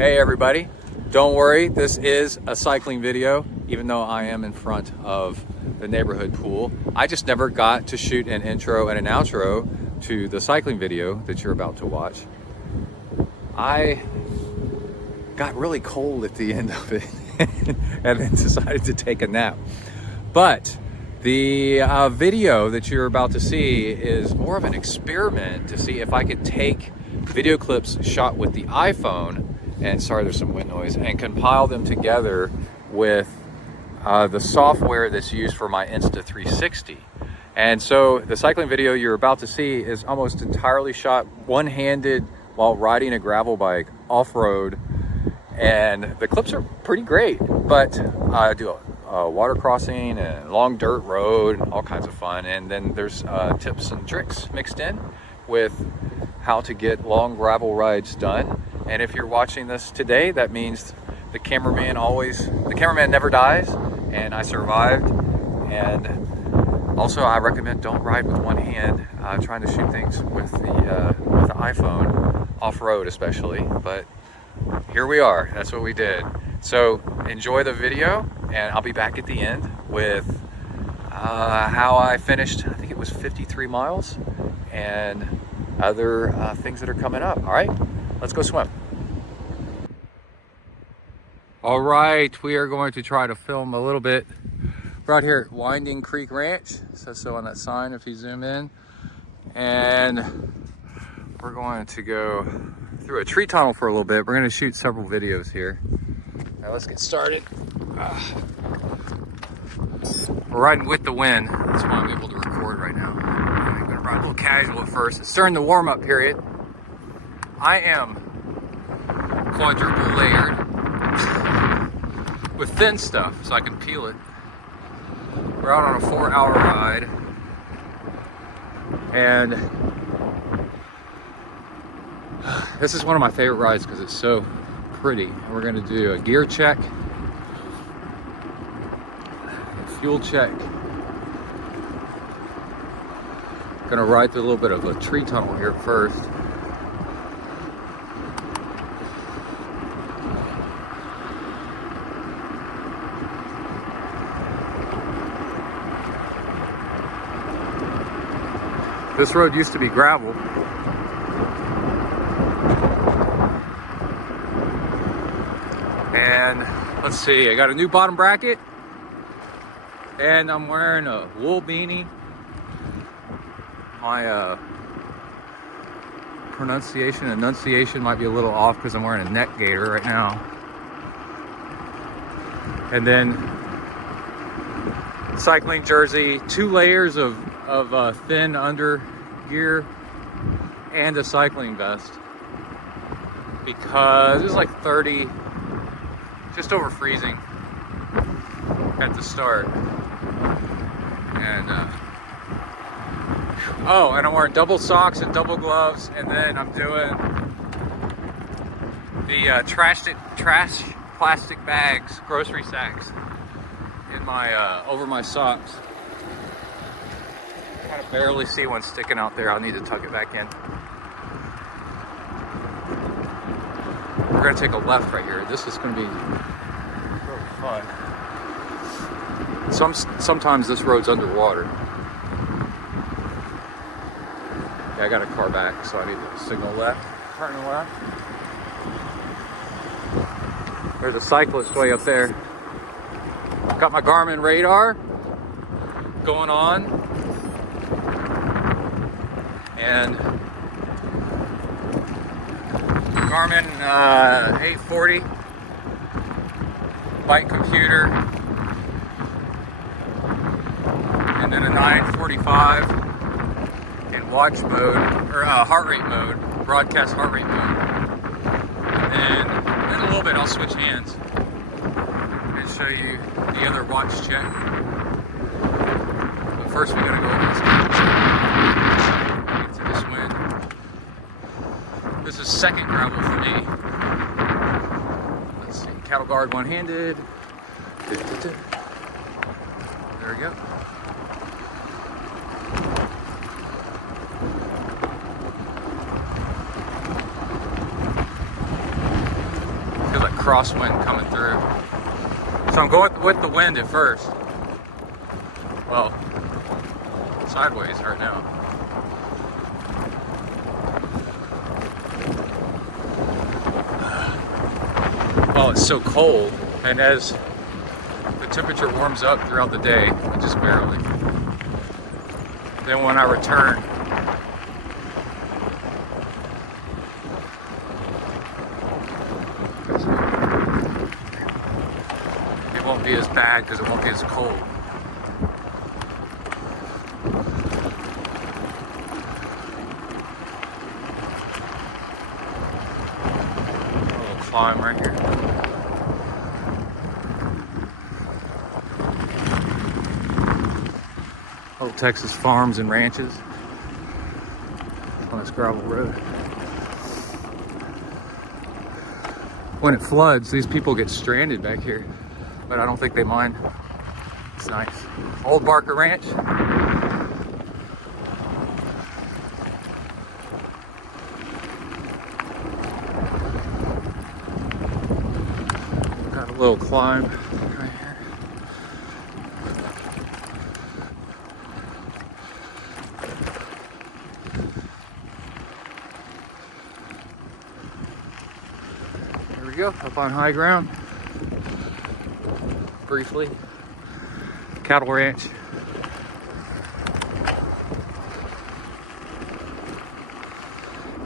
Hey everybody, don't worry, this is a cycling video, even though I am in front of the neighborhood pool. I just never got to shoot an intro and an outro to the cycling video that you're about to watch. I got really cold at the end of it and then decided to take a nap. But the video that you're about to see is more of an experiment to see if I could take video clips shot with the iPhone, and sorry there's some wind noise, and compile them together with the software that's used for my Insta360. And so the cycling video you're about to see is almost entirely shot one-handed while riding a gravel bike off-road, and the clips are pretty great, but I do a water crossing and long dirt road and all kinds of fun, and then there's tips and tricks mixed in with how to get long gravel rides done. And if you're watching this today, that means the cameraman never dies, and I survived. And also I recommend don't ride with one hand, trying to shoot things with the iPhone, off-road especially, but here we are, that's what we did. So enjoy the video, and I'll be back at the end with how I finished, I think it was 53 miles, and other things that are coming up. All right, let's go swim. All right, we are going to try to film a little bit. We're out here at Winding Creek Ranch, it says so on that sign if you zoom in, and we're going to go through a tree tunnel for a little bit. We're going to shoot several videos here. Now let's get started. We're riding with the wind, that's why I'm able to record right now. I'm going to ride a little casual at first. It's during the warm-up period. I am quadruple layered with thin stuff so I can peel it. We're out on a 4-hour ride, and this is one of my favorite rides because it's so pretty. And we're going to do a gear check, a fuel check. Gonna ride through a little bit of a tree tunnel here first. This road used to be gravel. And let's see, I got a new bottom bracket, and I'm wearing a wool beanie. My enunciation might be a little off because I'm wearing a neck gaiter right now. And then cycling jersey, 2 layers of thin under gear, and a cycling vest because it was like 30, just over freezing at the start. And oh, and I'm wearing double socks and double gloves, and then I'm doing the trash plastic bags, grocery sacks, in my over my socks. I kind of barely see one sticking out there. I'll need to tuck it back in. We're gonna take a left right here. This is gonna be really fun. Sometimes this road's underwater. I got a car back, so I need to signal left, turn left. There's a cyclist way up there. Got my Garmin radar going on, and Garmin 840 bike computer, and then a 945. Watch mode, or heart rate mode, broadcast heart rate mode. And then in a little bit I'll switch hands and show you the other watch check. But first we gotta go over this into this wind. This is second gravel for me. Let's see, cattle guard one-handed. There we go. crosswind coming through. So I'm going with the wind at first. Well, sideways right now. Oh, it's so cold, and as the temperature warms up throughout the day, just barely, then when I return, it won't be as bad because it won't be as cold. A little climb right here. Old Texas farms and ranches on this gravel road. When it floods, these people get stranded back here, but I don't think they mind. It's nice. Old Barker Ranch. Got a little climb right here. There we go, up on high ground. Briefly. Cattle ranch.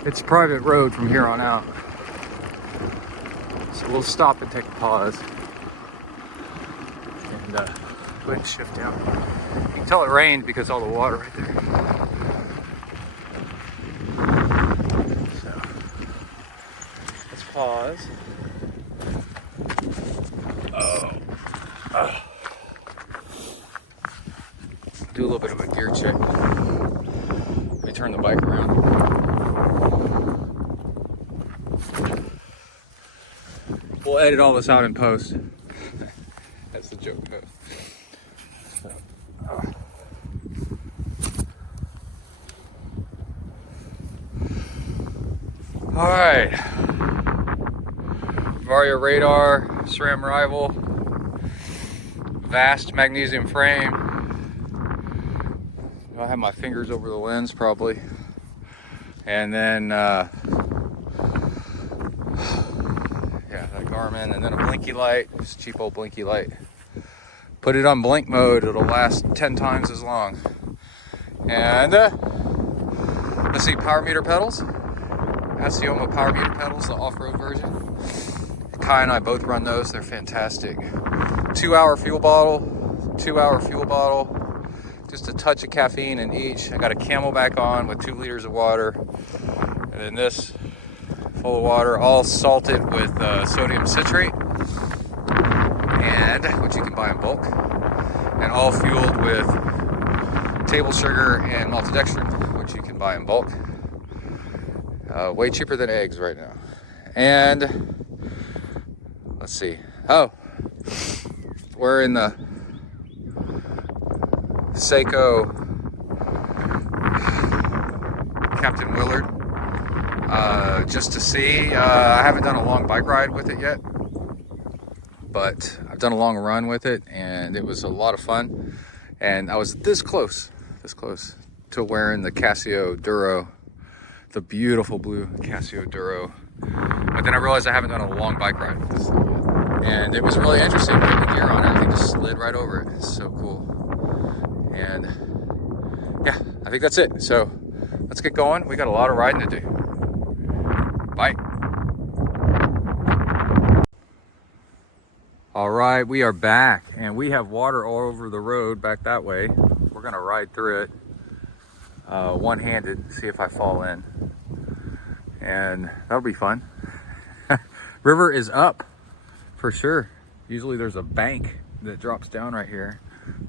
It's a private road from here on out. So we'll stop and take a pause. And go ahead and shift down. You can tell it rained because all the water right there. So let's pause. Do a little bit of a gear check. Let me turn the bike around. We'll edit all this out in post. That's the joke. All right. Vario radar, SRAM rival, vast magnesium frame. I have my fingers over the lens probably. And then, yeah, that Garmin, and then a blinky light, just cheap old blinky light. Put it on blink mode, it'll last 10 times as long. And let's see, power meter pedals. Asioma power meter pedals, the off-road version. Kai and I both run those, they're fantastic. 2-hour fuel bottle, 2-hour fuel bottle. Just a touch of caffeine in each. I got a Camelback on with 2 liters of water. And then this full of water, all salted with sodium citrate, and which you can buy in bulk. And all fueled with table sugar and maltodextrin, which you can buy in bulk. Way cheaper than eggs right now. And let's see. Oh, we're in the Seiko Captain Willard, just to see. I haven't done a long bike ride with it yet, but I've done a long run with it, and it was a lot of fun. And I was this close to wearing the Casio Duro, the beautiful blue Casio Duro. But then I realized I haven't done a long bike ride with this thing yet. And it was really interesting putting the gear on. Everything just slid right over it. It's so cool. And yeah, I think that's it. So let's get going. We got a lot of riding to do. Bye. All right, we are back, and we have water all over the road back that way. We're gonna ride through it one-handed, see if I fall in. And that'll be fun. River is up for sure. Usually there's a bank that drops down right here.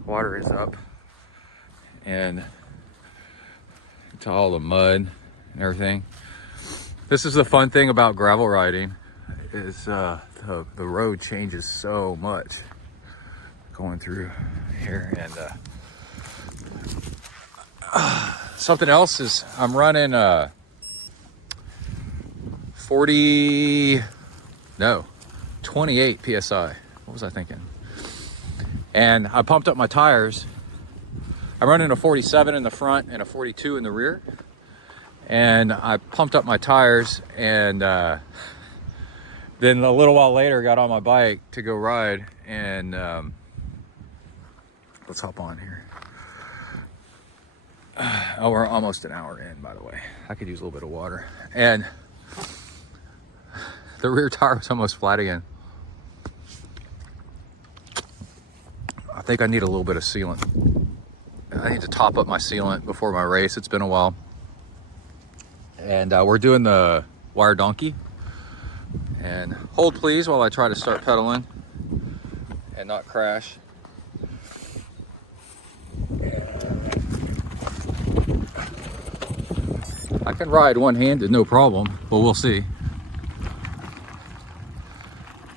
Water is up. And to all the mud and everything. This is the fun thing about gravel riding, is the road changes so much going through here. And something else is I'm running 2 28 PSI. What was I thinking? And I pumped up my tires. I'm running a 47 in the front and a 42 in the rear. And I pumped up my tires, and then a little while later got on my bike to go ride, and let's hop on here. Oh, we're almost an hour in, by the way. I could use a little bit of water. And the rear tire was almost flat again. I think I need a little bit of sealant. I need to top up my sealant before my race. It's been a while. And we're doing the wire donkey. And hold please while I try to start pedaling and not crash. I can ride one-handed, no problem, but we'll see.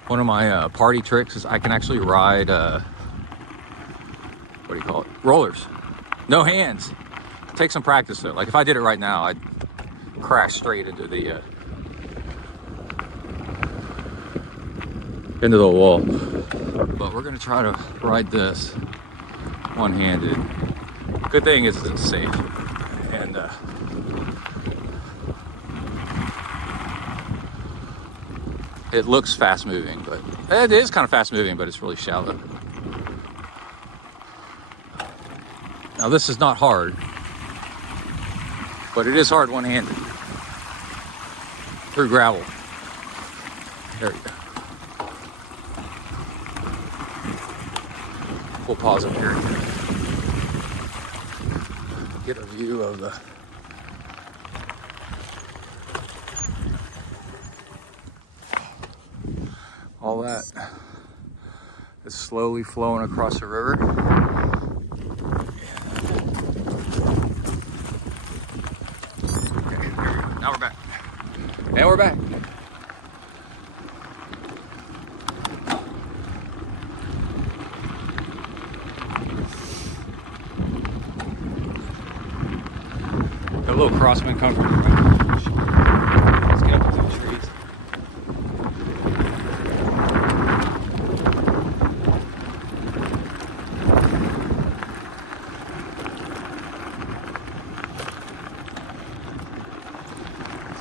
One of my party tricks is I can actually ride, what do you call it? Rollers. No hands. Take some practice though. Like if I did it right now, I'd crash straight into the wall. But we're gonna try to ride this one-handed. Good thing is it's safe. And it looks fast moving, but it is kind of fast moving, but it's really shallow. Now this is not hard, but it is hard one-handed through gravel. There you go. We'll pause up here. Get a view of the all that is slowly flowing across the river. Okay, there we go. Now we're back. And we're back. A little crosswind coming from the right. Let's get up into the trees.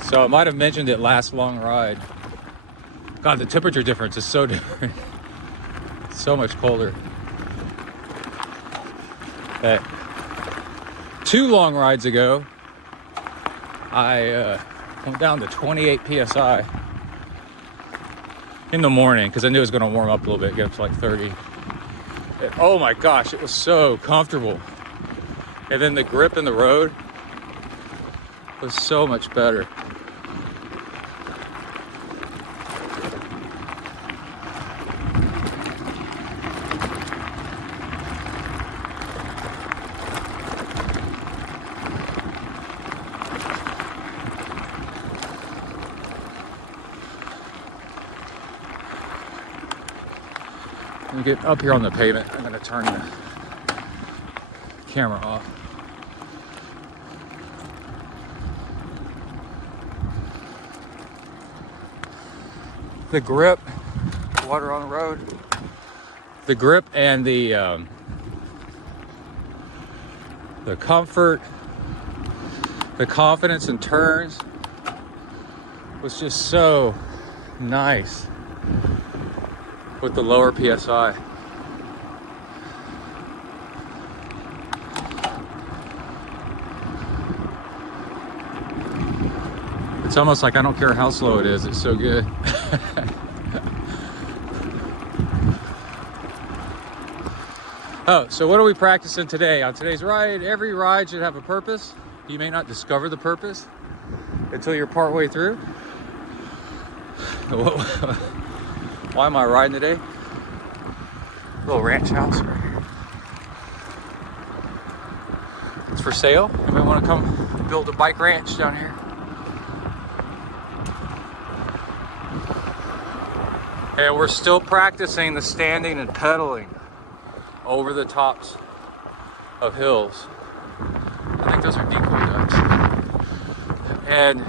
So I might have mentioned it last long ride. God, the temperature difference is so different. It's so much colder. But 2 long rides ago, I went down to 28 PSI in the morning because I knew it was going to warm up a little bit, get up to like 30. And, oh my gosh, it was so comfortable. And then the grip in the road was so much better. When we get up here on the pavement, I'm going to turn the camera off. The grip, water on the road, the grip and the comfort, the confidence in turns was just so nice with the lower PSI. It's almost like I don't care how slow it is, it's so good. Oh, so what are we practicing today? On today's ride, every ride should have a purpose. You may not discover the purpose until you're partway through. Why am I riding today? Little ranch house right here. It's for sale. Anybody want to come build a bike ranch down here? And we're still practicing the standing and pedaling over the tops of hills. I think those are decoy ducks. And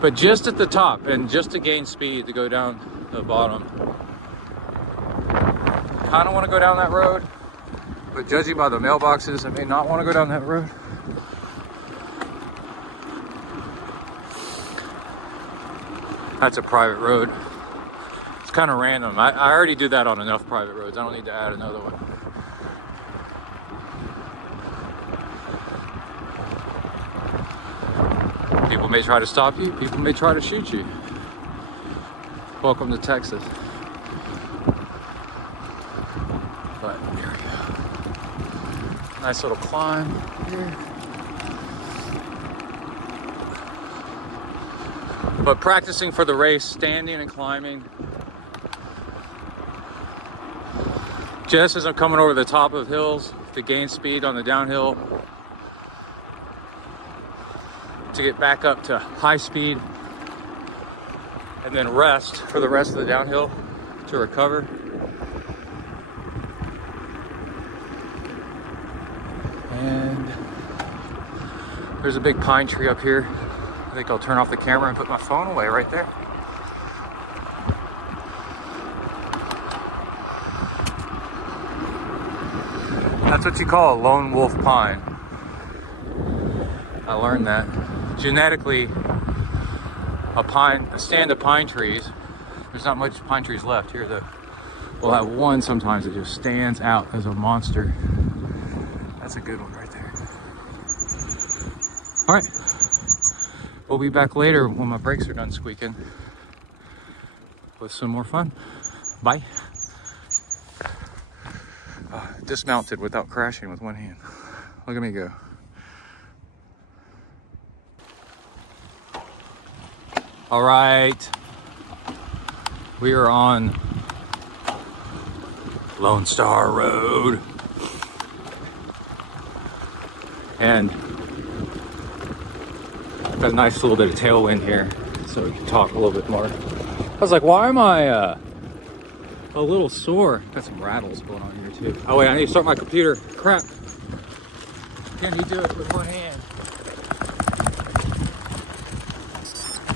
But just at the top, and just to gain speed to go down the bottom. Kind of want to go down that road, but judging by the mailboxes, I may not want to go down that road. That's a private road. It's kind of random. I already do that on enough private roads. I don't need to add another one. People may try to stop you. People may try to shoot you. Welcome to Texas. But here we go. Nice little climb here. But practicing for the race, standing and climbing. Just as I'm coming over the top of hills to gain speed on the downhill, to get back up to high speed, and then rest for the rest of the downhill to recover. And there's a big pine tree up here. I think I'll turn off the camera and put my phone away right there. That's what you call a lone wolf pine. I learned that. Genetically, a stand of pine trees, there's not much pine trees left here though. We'll have one sometimes that just stands out as a monster. That's a good one right there. All right, we'll be back later when my brakes are done squeaking with some more fun. Bye. Dismounted without crashing with one hand. Look at me go. All right, we are on Lone Star Road, and got a nice little bit of tailwind here, so we can talk a little bit more. I was like, why am I a little sore? Got some rattles going on here too. Oh wait, I need to start my computer. Crap. Can you do it with one hand?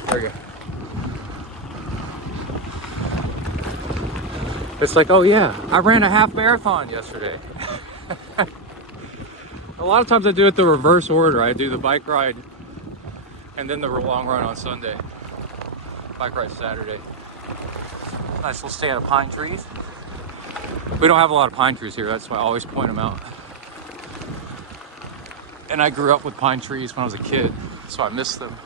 There we go. It's like, oh yeah, I ran a half marathon yesterday. A lot of times I do it the reverse order. I do the bike ride and then the long run on Sunday. Bike ride Saturday. Nice little stand of pine trees. We don't have a lot of pine trees here. That's why I always point them out. And I grew up with pine trees when I was a kid, so I miss them.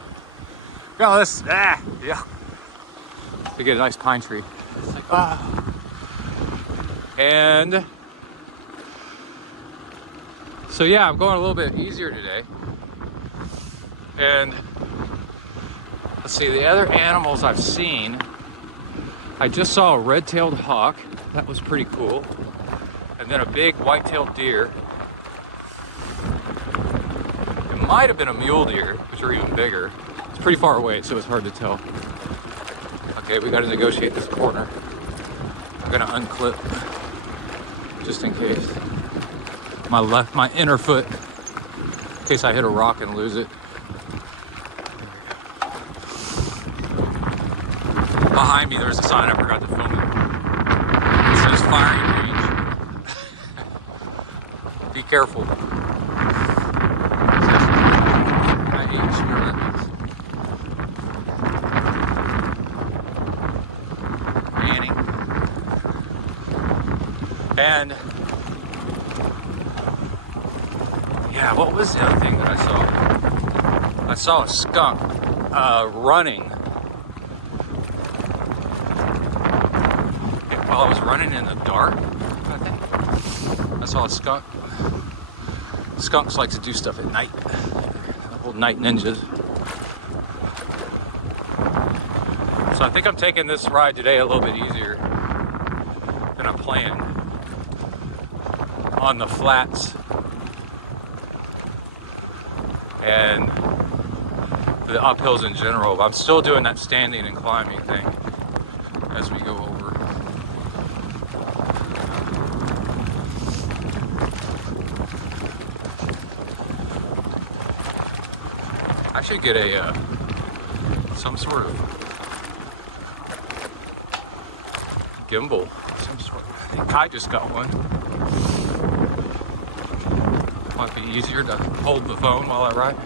No, yeah. To get a nice pine tree. It's like, ah. And so yeah, I'm going a little bit easier today. And let's see, the other animals I've seen, I just saw a red-tailed hawk. That was pretty cool. And then a big white-tailed deer. It might have been a mule deer, which are even bigger. It's pretty far away, so it's hard to tell. Okay, we got to negotiate this corner. I'm gonna unclip just in case. My inner foot, in case I hit a rock and lose it. Behind me, there's a sign, I forgot to film it. It says firing range. Be careful. I ain't sure that means. Annie. And yeah, what was the other thing that I saw? I saw a skunk running. While I was running in the dark, I think. I saw a skunk. Skunks like to do stuff at night. Little night ninjas. So I think I'm taking this ride today a little bit easier than I planned. On the flats. And the uphills in general. I'm still doing that standing and climbing thing as we go over. I should get a some sort of gimbal, some sort. I think Kai just got one. Might be easier to hold the phone while I ride.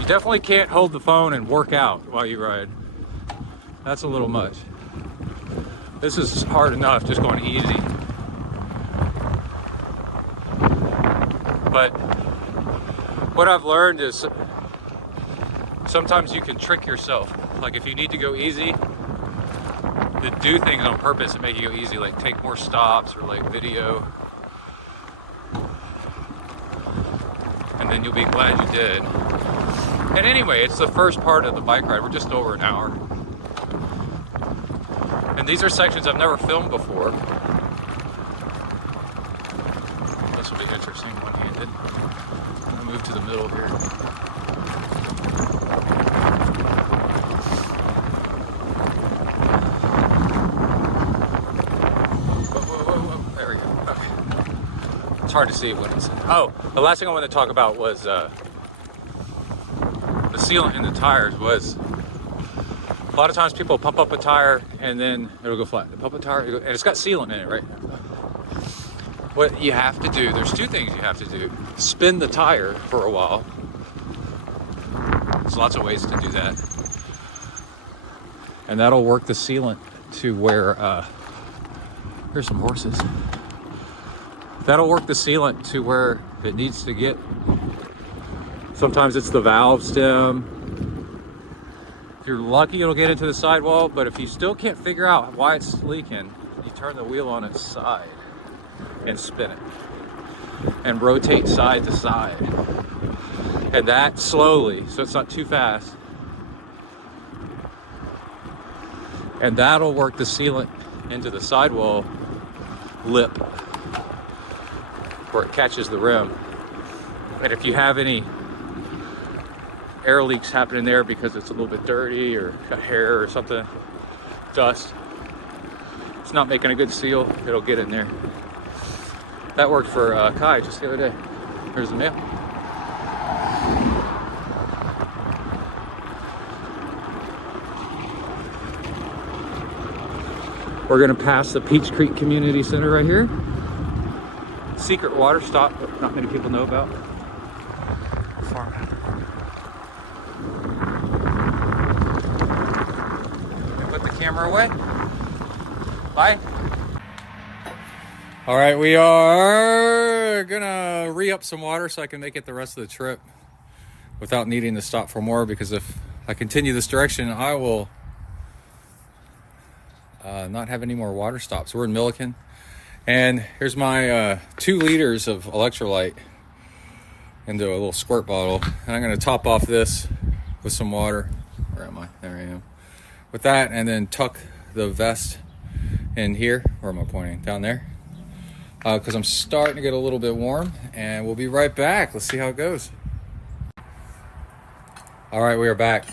You definitely can't hold the phone and work out while you ride. That's a little much. This is hard enough, just going easy. But what I've learned is sometimes you can trick yourself. Like if you need to go easy, to do things on purpose and make you go easy, like take more stops or like video. And then you'll be glad you did. And anyway, it's the first part of the bike ride. We're just over an hour. And these are sections I've never filmed before. This will be interesting one-handed. I'm gonna move to the middle here. Whoa. There we go. Okay. It's hard to see what it's. Oh, the last thing I wanted to talk about was the sealant in the tires. Was a lot of times people pump up a tire and then it'll go flat. They pump a tire, and it's got sealant in it, right? What you have to do, there's two things you have to do. Spin the tire for a while. There's lots of ways to do that. And that'll work the sealant to where, here's some horses. That'll work the sealant to where it needs to get. Sometimes it's the valve stem. If you're lucky, it'll get into the sidewall, but if you still can't figure out why it's leaking, you turn the wheel on its side and spin it and rotate side to side, and that slowly, so it's not too fast, and that'll work the sealant into the sidewall lip where it catches the rim. And if you have any air leaks happening there because it's a little bit dirty or got hair or something, dust, it's not making a good seal, it'll get in there. That worked for Kai just the other day. Here's the mail. We're gonna pass the Peach Creek Community Center right here. Secret water stop that not many people know about. Farm. Put the camera away. Bye. All right, we are gonna re-up some water so I can make it the rest of the trip without needing to stop for more, because if I continue this direction, I will not have any more water stops. We're in Milliken, and here's my 2 liters of electrolyte into a little squirt bottle, and I'm gonna top off this with some water. Where am I? There I am. With that, and then tuck the vest in here. Where am I pointing? Down there. Because I'm starting to get a little bit warm, and we'll be right back. Let's see how it goes. All right, we are back.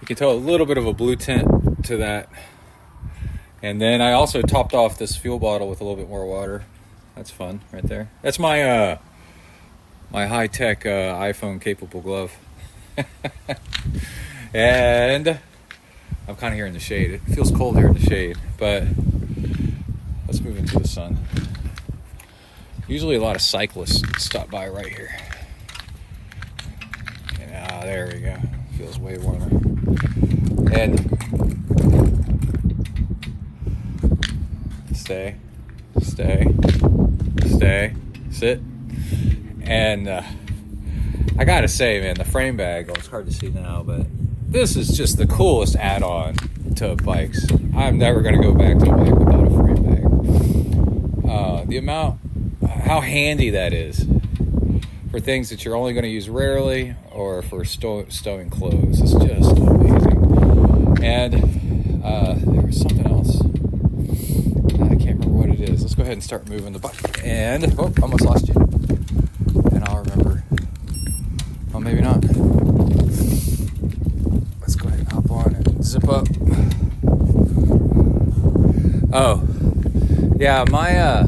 You can tell a little bit of a blue tint to that. And then I also topped off this fuel bottle with a little bit more water. That's fun right there. That's my my high-tech iPhone capable glove. And I'm kind of here in the shade. It feels cold here in the shade, but let's move into the sun. Usually a lot of cyclists stop by right here. And, there we go. Feels way warmer. And stay, sit. And I gotta say, man, the frame bag, it's hard to see now, but this is just the coolest add-on to bikes. I'm never gonna go back to a bike without a frame bag. The amount, how handy that is for things that you're only going to use rarely, or for stowing clothes. It's just amazing. And there was something else. I can't remember what it is. Let's go ahead and start moving the bike. And, oh, almost lost you. And I'll remember. Well, maybe not. Let's go ahead and hop on and zip up. Oh, yeah, my,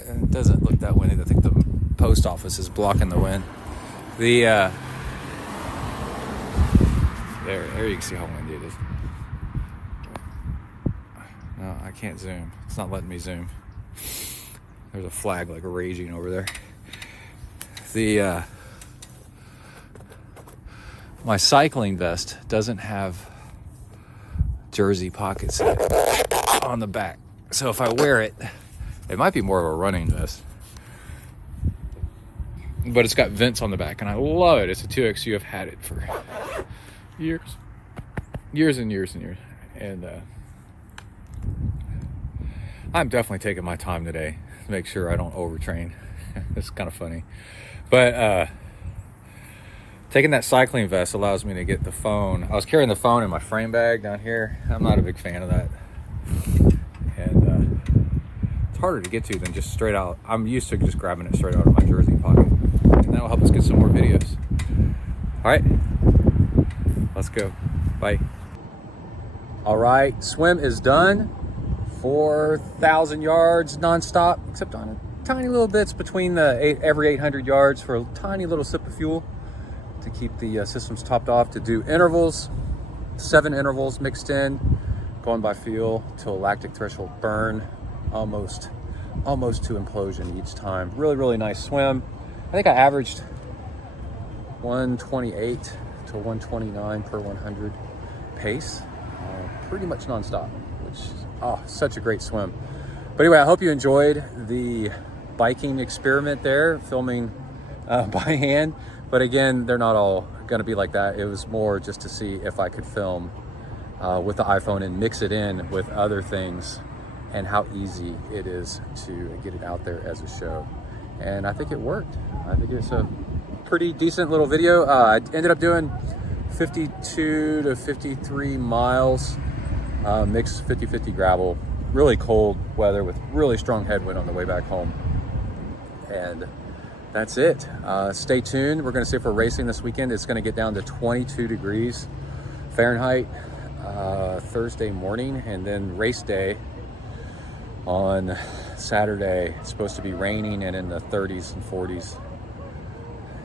it doesn't look that windy. I think the post office is blocking the wind. The there you can see how windy it is. No, I can't zoom. It's not letting me zoom. There's a flag like raging over there. The my cycling vest doesn't have jersey pockets on the back, so if I wear it, it might be more of a running vest, but it's got vents on the back and I love it. It's a 2XU. I've had it for years and years and I'm definitely taking my time today to make sure I don't overtrain. It's kind of funny, but taking that cycling vest allows me to get the phone. I was carrying the phone in my frame bag down here. I'm not a big fan of that, and it's harder to get to than just straight out. I'm used to just grabbing it straight out of my jersey pocket, and that'll help us get some more videos. All right, let's go. Bye. All right, swim is done. 4,000 yards nonstop, except on tiny little bits between the every 800 yards for a tiny little sip of fuel to keep the systems topped off, to do intervals, 7 intervals mixed in, going by feel till lactic threshold burn, almost to implosion each time. Really nice swim. I think I averaged 128 to 129 per 100 pace, pretty much nonstop, which is such a great swim. But anyway, I hope you enjoyed the biking experiment there, filming by hand. But again, they're not all gonna be like that. It was more just to see if I could film with the iPhone and mix it in with other things, and how easy it is to get it out there as a show. And I think it worked. I think it's a pretty decent little video. I ended up doing 52 to 53 miles, mixed 50-50 gravel, really cold weather with really strong headwind on the way back home. And that's it. Stay tuned. We're going to see if we're racing this weekend. It's going to get down to 22 degrees Fahrenheit Thursday morning, and then race day on Saturday. It's supposed to be raining and in the 30s and 40s,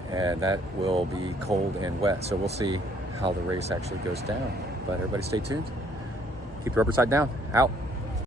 and that will be cold and wet. So we'll see how the race actually goes down. But everybody stay tuned. Keep the rubber side down. Out.